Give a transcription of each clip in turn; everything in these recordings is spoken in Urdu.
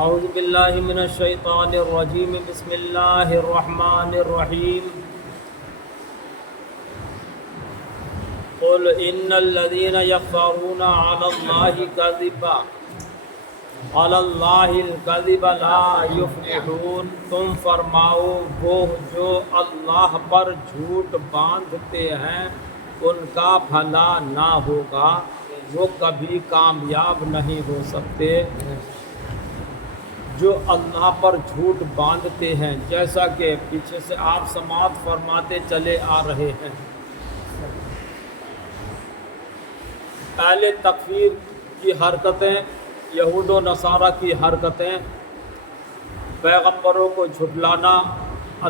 اعوذ باللہ من الشیطان الرجیم بسم اللہ الرحمن الرحیم قل ان الذین یفترون علی اللہ الکذب لا یفلحون، تم فرماؤ وہ جو اللہ پر جھوٹ باندھتے ہیں ان کا بھلا نہ ہوگا، وہ کبھی کامیاب نہیں ہو سکتے۔ جو اللہ پر جھوٹ باندھتے ہیں، جیسا کہ پیچھے سے آپ سماعت فرماتے چلے آ رہے ہیں، اہل تکفیر کی حرکتیں، یہود و نصارہ کی حرکتیں، پیغمبروں کو جھٹلانا،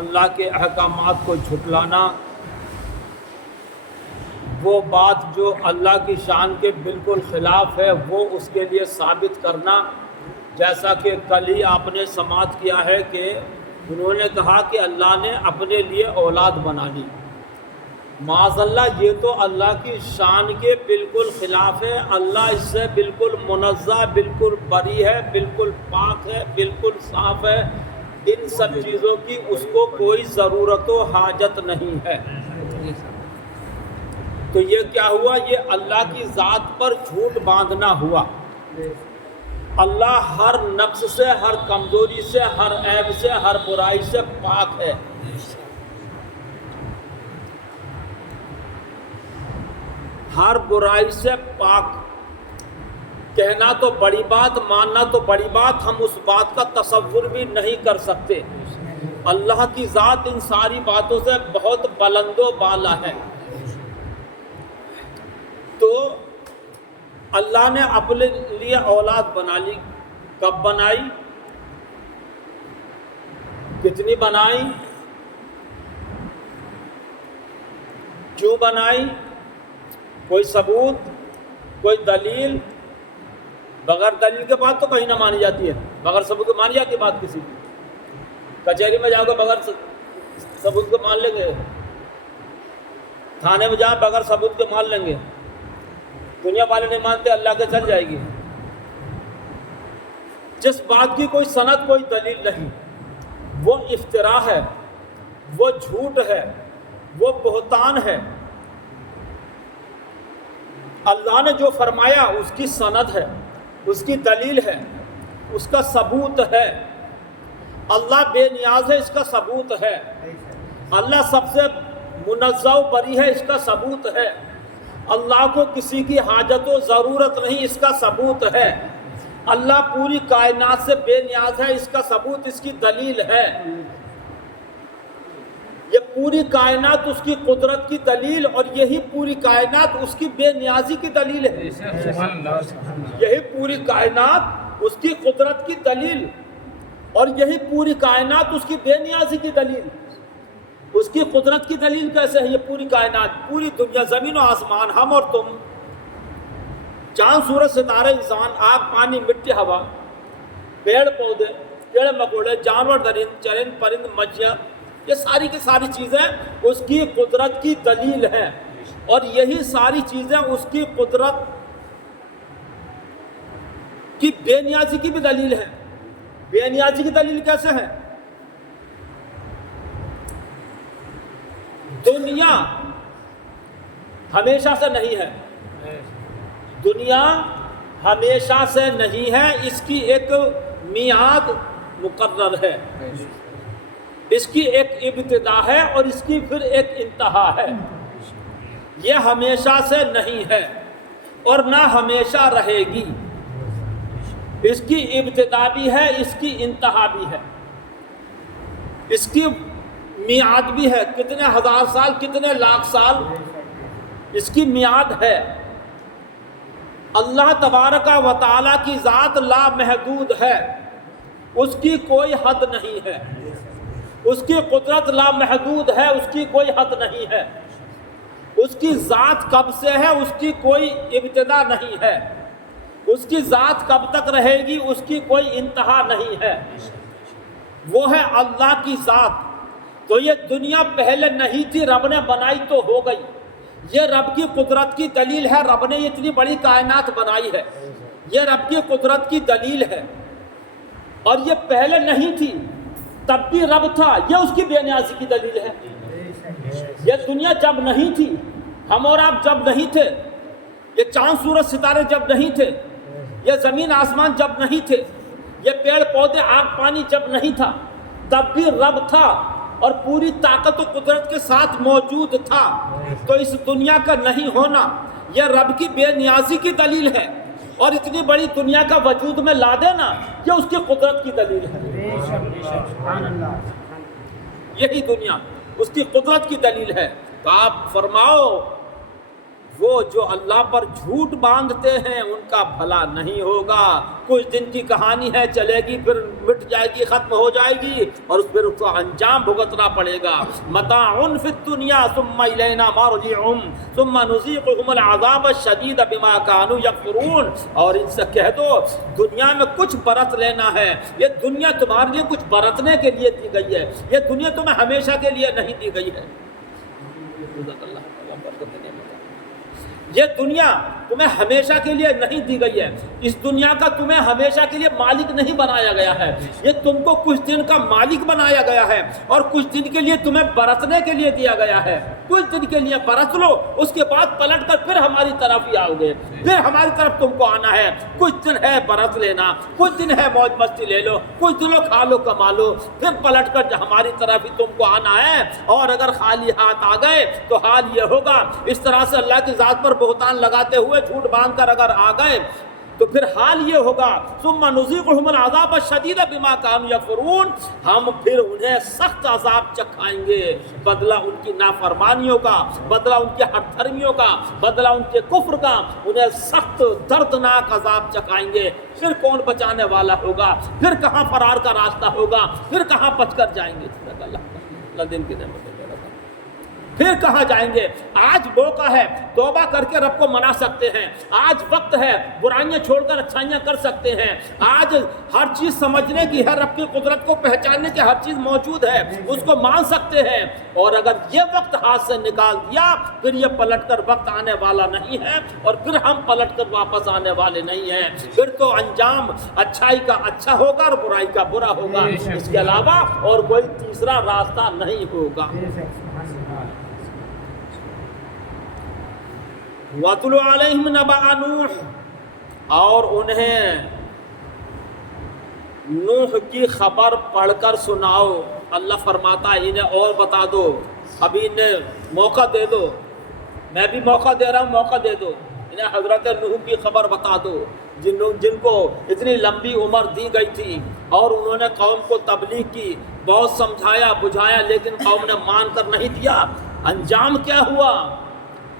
اللہ کے احکامات کو جھٹلانا، وہ بات جو اللہ کی شان کے بالکل خلاف ہے وہ اس کے لیے ثابت کرنا، جیسا کہ کل ہی آپ نے سماعت کیا ہے کہ انہوں نے کہا کہ اللہ نے اپنے لیے اولاد بنا لی۔ معاذ اللہ، یہ تو اللہ کی شان کے بالکل خلاف ہے۔ اللہ اس سے بالکل منزہ، بالکل بری ہے، بالکل پاک ہے، بالکل صاف ہے۔ ان سب چیزوں کی اس کو کوئی ضرورت و حاجت نہیں ہے۔ تو یہ کیا ہوا؟ یہ اللہ کی ذات پر جھوٹ باندھنا ہوا۔ اللہ ہر نقص سے، ہر کمزوری سے، ہر عیب سے، ہر برائی سے پاک ہے۔ ہر برائی سے پاک کہنا تو بڑی بات، ماننا تو بڑی بات، ہم اس بات کا تصور بھی نہیں کر سکتے۔ اللہ کی ذات ان ساری باتوں سے بہت بلند و بالا ہے۔ تو اللہ نے اپنے لیے اولاد بنا لی۔ کب بنائی؟ کتنی بنائی؟ کیوں بنائی؟ کوئی ثبوت، کوئی دلیل؟ بغیر دلیل کے بات تو کہیں نہ مانی جاتی ہے، بغیر ثبوت کے مانی جاتی ہے بات کسی کی؟ کچہری میں جاؤ گے بغیر ثبوت کے مان لیں گے؟ تھانے میں جاؤ بغیر ثبوت کے مان لیں گے؟ دنیا والے نہیں مانتے، اللہ کے چل جائے گی۔ جس بات کی کوئی سند، کوئی دلیل نہیں، وہ افتراء ہے، وہ جھوٹ ہے، وہ بہتان ہے۔ اللہ نے جو فرمایا اس کی سند ہے، اس کی دلیل ہے، اس کا ثبوت ہے۔ اللہ بے نیاز ہے، اس کا ثبوت ہے۔ اللہ سب سے منزہ و بری ہے، اس کا ثبوت ہے۔ اللہ کو کسی کی حاجت و ضرورت نہیں، اس کا ثبوت ہے۔ اللہ پوری کائنات سے بے نیاز ہے، اس کا ثبوت، اس کی دلیل ہے۔ یہ پوری کائنات اس کی قدرت کی دلیل، اور یہی پوری کائنات اس کی بے نیازی کی دلیل ہے۔ یہی پوری کائنات اس کی قدرت کی دلیل، اور یہی پوری کائنات اس کی بے نیازی کی دلیل۔ اس کی قدرت کی دلیل کیسے ہے؟ یہ پوری کائنات، پوری دنیا، زمین و آسمان، ہم اور تم، چاند سورج ستارے، انسان، آگ پانی مٹی ہوا، پیڑ پودے، کیڑے مکوڑے، جانور درند چرند پرند مچھلیاں، یہ ساری کی ساری چیزیں اس کی قدرت کی دلیل ہیں، اور یہی ساری چیزیں اس کی قدرت کی بے نیازی کی بھی دلیل ہے۔ بے نیازی کی دلیل کیسے ہے؟ دنیا ہمیشہ سے نہیں ہے، دنیا ہمیشہ سے نہیں ہے، اس کی ایک میعاد مقرر ہے، اس کی ایک ابتدا ہے اور اس کی پھر ایک انتہا ہے۔ یہ ہمیشہ سے نہیں ہے اور نہ ہمیشہ رہے گی۔ اس کی ابتدا بھی ہے، اس کی انتہا بھی ہے، اس کی میعاد بھی ہے۔ کتنے ہزار سال، کتنے لاکھ سال اس کی میعاد ہے۔ اللہ تبارک و تعالیٰ کی ذات لامحدود ہے، اس کی کوئی حد نہیں ہے۔ اس کی قدرت لامحدود ہے، اس کی کوئی حد نہیں ہے۔ اس کی ذات کب سے ہے، اس کی کوئی ابتدا نہیں ہے۔ اس کی ذات کب تک رہے گی، اس کی کوئی انتہا نہیں ہے۔ وہ ہے اللہ کی ذات۔ تو یہ دنیا پہلے نہیں تھی، رب نے بنائی تو ہو گئی۔ یہ رب کی قدرت کی دلیل ہے، رب نے اتنی بڑی کائنات بنائی ہے، یہ رب کی قدرت کی دلیل ہے۔ اور یہ پہلے نہیں تھی تب بھی رب تھا، یہ اس کی بے نیازی کی دلیل ہے۔ یہ دنیا جب نہیں تھی، ہم اور آپ جب نہیں تھے، یہ چاند سورج ستارے جب نہیں تھے، یہ زمین آسمان جب نہیں تھے، یہ پیڑ پودے آگ پانی جب نہیں تھا، تب بھی رب تھا اور پوری طاقت و قدرت کے ساتھ موجود تھا۔ تو اس دنیا کا نہیں ہونا یہ رب کی بے نیازی کی دلیل ہے، اور اتنی بڑی دنیا کا وجود میں لا دینا یہ اس کی قدرت کی دلیل ہے۔ یہی دنیا اس کی قدرت کی دلیل ہے۔ تو آپ فرماؤ وہ جو اللہ پر جھوٹ باندھتے ہیں ان کا بھلا نہیں ہوگا۔ کچھ دن کی کہانی ہے، چلے گی پھر مٹ جائے گی، ختم ہو جائے گی، اور پھر اس کو انجام بھگتنا پڑے گا۔ متاع فی الدنیا ثم الینا مرجعہم ثم نذیقہم العذاب الشدید بما کانوا یکفرون۔ اور ان سے کہہ دو دنیا میں کچھ برت لینا ہے، یہ دنیا تمہارے لیے کچھ برتنے کے لیے دی گئی ہے، یہ دنیا تمہیں ہمیشہ کے لیے نہیں دی گئی ہے۔ یہ دنیا تمہیں ہمیشہ کے لیے نہیں دی گئی ہے، اس دنیا کا تمہیں ہمیشہ کے لیے مالک نہیں بنایا گیا ہے، یہ تم کو کچھ دن کا مالک بنایا گیا ہے، اور کچھ دن کے لیے تمہیں برتنے کے لیے دیا گیا ہے۔ کچھ دن کے لیے برت لو، اس کے بعد پلٹ کر پھر ہماری طرف ہی آؤ گے، پھر ہماری طرف تم کو آنا ہے۔ کچھ دن ہے برت لینا، کچھ دن ہے موج مستی لے لو، کچھ دنوں کھا لو کما لو، پھر پلٹ کر ہماری طرف ہی تم کو آنا ہے۔ اور اگر خالی ہاتھ آ گئے تو حال یہ ہوگا، اس طرح سے اللہ کی ذات پر بہتان لگاتے ہوئے جھوٹ باندھ کر اگر آ گئے تو پھر حال یہ ہوگا ثم نذیقہم العذاب الشدید بما کانوا یکفرون، ہم پھر انہیں سخت عذاب چکھائیں گے، بدلہ ان کی نافرمانیوں کا، بدلہ ان کی ہٹ دھرمیوں کا، بدلہ ان کے کفر کا، انہیں سخت دردناک عذاب چکھائیں گے۔ پھر کون بچانے والا ہوگا؟ پھر کہاں فرار کا راستہ ہوگا؟ پھر کہاں بچ کر جائیں گے؟ اللہ دن کی نعمت، پھر کہاں جائیں گے؟ آج موقع ہے، توبہ کر کے رب کو منا سکتے ہیں، آج وقت ہے، برائیاں چھوڑ کر اچھائیاں کر سکتے ہیں، آج ہر چیز سمجھنے کی ہے، رب کی قدرت کو پہچاننے کی ہر چیز موجود ہے، اس کو مان سکتے ہیں۔ اور اگر یہ وقت ہاتھ سے نکال دیا پھر یہ پلٹ کر وقت آنے والا نہیں ہے، اور پھر ہم پلٹ کر واپس آنے والے نہیں ہیں۔ پھر تو انجام اچھائی کا اچھا ہوگا اور برائی کا برا ہوگا، اس کے علاوہ اور کوئی تیسرا راستہ نہیں ہوگا۔ وَاتْلُ عَلَيْهِمْ نَبَأَ نُوحٍ، اور انہیں نوح کی خبر پڑھ کر سناؤ۔ اللہ فرماتا ہے انہیں اور بتا دو، ابھی انہیں موقع دے دو، میں بھی موقع دے رہا ہوں، موقع دے دو، انہیں حضرت نوح کی خبر بتا دو، جن کو اتنی لمبی عمر دی گئی تھی اور انہوں نے قوم کو تبلیغ کی، بہت سمجھایا بجھایا، لیکن قوم نے مان کر نہیں دیا۔ انجام کیا ہوا؟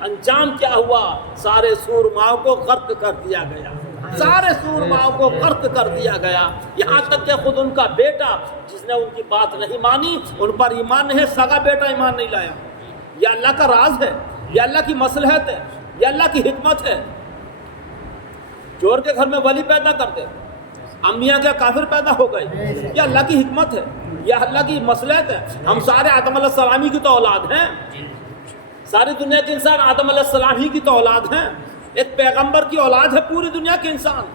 انجام کیا ہوا؟ سارے سورماؤں کو غرق کر دیا گیا، سارے سورماؤں کو غرق کر دیا گیا، یہاں تک کہ خود ان کا بیٹا جس نے ان کی بات نہیں مانی، ان پر ایمان نہیں، سگا بیٹا ایمان نہیں لایا۔ یہ اللہ کا راز ہے، یہ اللہ کی مصلحت ہے، یہ اللہ کی حکمت ہے۔ چور کے گھر میں ولی پیدا کر دے، انبیاء کے کافر پیدا ہو گئے، یہ اللہ کی حکمت ہے، یہ اللہ کی مصلحت ہے۔ ہم سارے آدم علیہ السلام کی تو اولاد ہیں، ساری دنیا کے انسان آدم علیہ السلام ہی کی تو اولاد ہیں، ایک پیغمبر کی اولاد ہے پوری دنیا کے انسان۔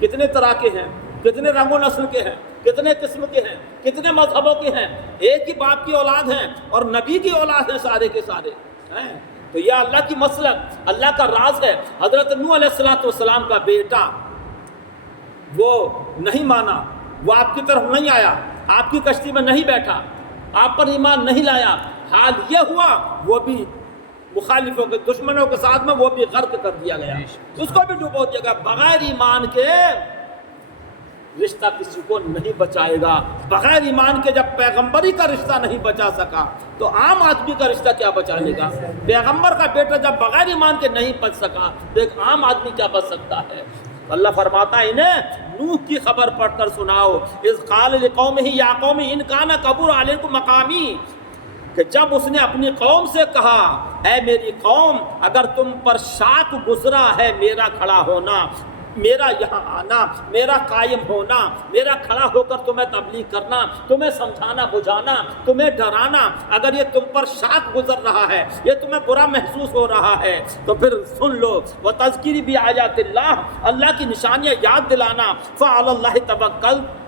کتنے طرح کے ہیں، کتنے رنگ و نسل کے ہیں، کتنے قسم کے ہیں، کتنے مذہبوں کے ہیں، ایک ہی باپ کی اولاد ہیں اور نبی کی اولاد ہیں سارے کے سارے ہیں۔ تو یہ اللہ کی مصلحت، اللہ کا راز ہے۔ حضرت نوح علیہ السلام کا بیٹا وہ نہیں مانا، وہ آپ کی طرف نہیں آیا، آپ کی کشتی میں نہیں بیٹھا، آپ پر ایمان نہیں لایا، حال یہ ہوا وہ بھی مخالفوں کے دشمنوں کے ساتھ میں وہ بھی غرق کر دیا گیا، اس کو بھی ڈبو دیا گیا۔ بغیر ایمان کے رشتہ کسی کو نہیں بچائے گا، بغیر ایمان کے جب پیغمبری کا رشتہ نہیں بچا سکا تو عام آدمی کا رشتہ کیا بچا لے گا؟ پیغمبر کا بیٹا جب بغیر ایمان کے نہیں بچ سکا تو ایک عام آدمی کیا بچ سکتا ہے؟ اللہ فرماتا ہے انہیں نوح کی خبر پڑھ کر سناؤ۔ اذ قال لقومہ یا قوم ان کان کبر علیکم مقامی، کہ جب اس نے اپنی قوم سے کہا اے میری قوم اگر تم پر شاق گزرا ہے میرا کھڑا ہونا، میرا یہاں آنا، میرا قائم ہونا، میرا کھڑا ہو کر تمہیں تبلیغ کرنا، تمہیں سمجھانا بجھانا، تمہیں ڈرانا، اگر یہ تم پر شاق گزر رہا ہے، یہ تمہیں برا محسوس ہو رہا ہے تو پھر سن لو۔ وَتَذْكِرِ بِآيَاتِ اللَّهِ، اللہ کی نشانیاں یاد دلانا۔ فَعَلَى اللَّهِ تَوَكَّلْتُ،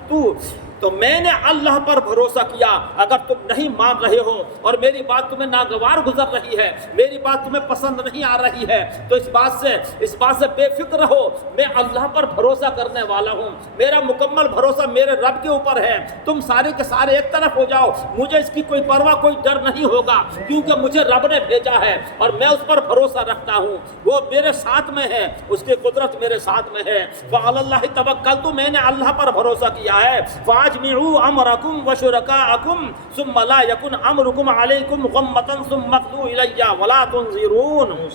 تو میں نے اللہ پر بھروسہ کیا، اگر تم نہیں مان رہے ہو اور میری بات تمہیں ناگوار گزر رہی ہے، میری بات تمہیں پسند نہیں آ رہی ہے، تو اس بات سے بے فکر رہو، میں اللہ پر بھروسہ کرنے والا ہوں، میرا مکمل بھروسہ میرے رب کے اوپر ہے، تم سارے کے سارے ایک طرف ہو جاؤ، مجھے اس کی کوئی پرواہ کوئی ڈر نہیں ہوگا، کیونکہ مجھے رب نے بھیجا ہے اور میں اس پر بھروسہ رکھتا ہوں، وہ میرے ساتھ میں ہے، اس کی قدرت میرے ساتھ میں ہے، فعلی اللہ توکلت، میں نے اللہ پر بھروسہ کیا ہے، فاجمعوا امرکم وشرکاءکم ثم لا یکن امرکم علیکم غمۃ ثم اقضوا الی ولا تنظرون۔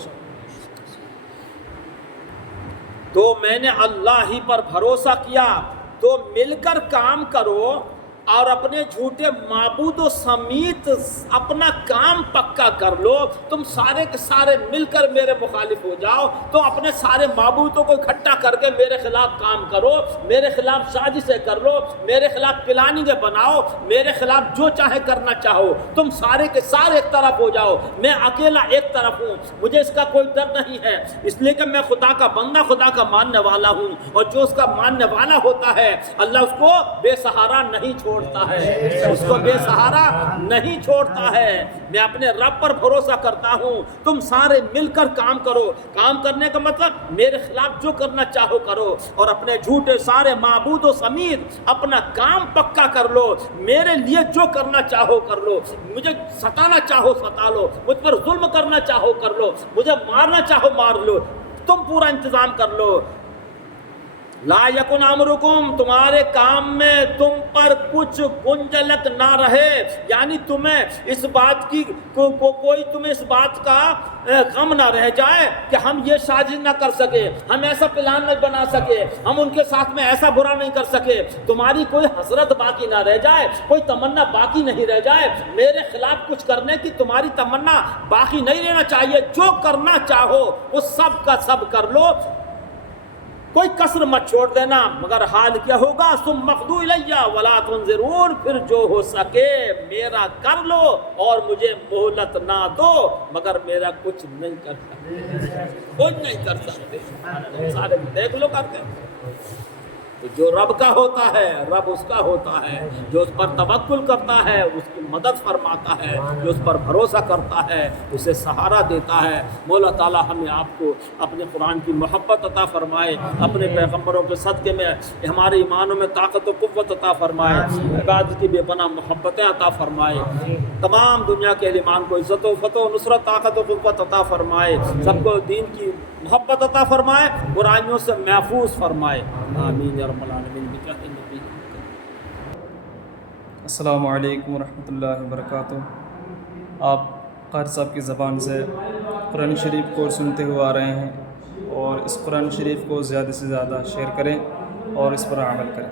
تو میں نے اللہ ہی پر بھروسہ کیا، تو مل کر کام کرو اور اپنے جھوٹے معبودوں سمیت اپنا کام پکا کر لو، تم سارے کے سارے مل کر میرے مخالف ہو جاؤ، تو اپنے سارے معبودوں کو اکٹھا کر کے میرے خلاف کام کرو، میرے خلاف سازشیں کر لو، میرے خلاف پلاننگیں بناؤ، میرے خلاف جو چاہے کرنا چاہو، تم سارے کے سارے ایک طرف ہو جاؤ، میں اکیلا ایک طرف ہوں، مجھے اس کا کوئی ڈر نہیں ہے، اس لیے کہ میں خدا کا بندہ، خدا کا ماننے والا ہوں، اور جو اس کا ماننے والا ہوتا ہے اللہ اس کو بے سہارا نہیں چھوڑتا ہے، اس کو بے سہارا نہیں چھوڑتا ہے۔ میں اپنے رب پر بھروسہ کرتا ہوں، تم سارے مل کر کام کرو، کام کرنے کا مطلب میرے خلاف جو کرنا چاہو کرو، اور اپنے جھوٹے سارے معبودوں سمیت اپنا کام پکا کر لو، میرے لیے جو کرنا چاہو کر لو، مجھے ستانا چاہو ستا لو، مجھ پر ظلم کرنا چاہو کر لو، مجھے مارنا چاہو مار لو، تم پورا انتظام کر لو۔ لا یکن امرکم، تمہارے کام میں تم پر کچھ گنجلک نہ رہے، یعنی تمہیں اس بات کی کوئی تمہیں اس بات کا غم نہ رہ جائے کہ ہم یہ سازش نہ کر سکے، ہم ایسا پلان نہیں بنا سکے، ہم ان کے ساتھ میں ایسا برا نہیں کر سکے، تمہاری کوئی حسرت باقی نہ رہ جائے، کوئی تمنا باقی نہیں رہ جائے، میرے خلاف کچھ کرنے کی تمہاری تمنا باقی نہیں رہنا چاہیے، جو کرنا چاہو وہ سب کا سب کر لو، کوئی کسر مت چھوڑ دینا، مگر حال کیا ہوگا، ثم اقضوا الی ولا تنظرون، پھر جو ہو سکے میرا کر لو اور مجھے مہلت نہ دو، مگر میرا کچھ نہیں کر سکتے، کچھ نہیں کر سکتے، سارے دیکھ لو کرتے۔ تو جو رب کا ہوتا ہے رب اس کا ہوتا ہے، جو اس پر توکل کرتا ہے اس کی مدد فرماتا ہے، جو اس پر بھروسہ کرتا ہے اسے سہارا دیتا ہے۔ مولا تعالی ہمیں آپ کو اپنے قرآن کی محبت عطا فرمائے، اپنے پیغمبروں کے صدقے میں ہمارے ایمانوں میں طاقت و قوت عطا فرمائے، عبادت کی بے پناہ محبتیں عطا فرمائے، تمام دنیا کے ایمان کو عزت و فتح و نصرت طاقت و قوت عطا فرمائے، سب کو دین کی محبت عطا فرمائے، برائیوں سے محفوظ فرمائے، آمین یا رب العالمین بجاہ النبی۔ السلام علیکم ورحمۃ اللہ وبرکاتہ۔ آپ قاری صاحب کی زبان سے قرآن شریف کو سنتے ہوئے آ رہے ہیں، اور اس قرآن شریف کو زیادہ سے زیادہ شیئر کریں اور اس پر عمل کریں۔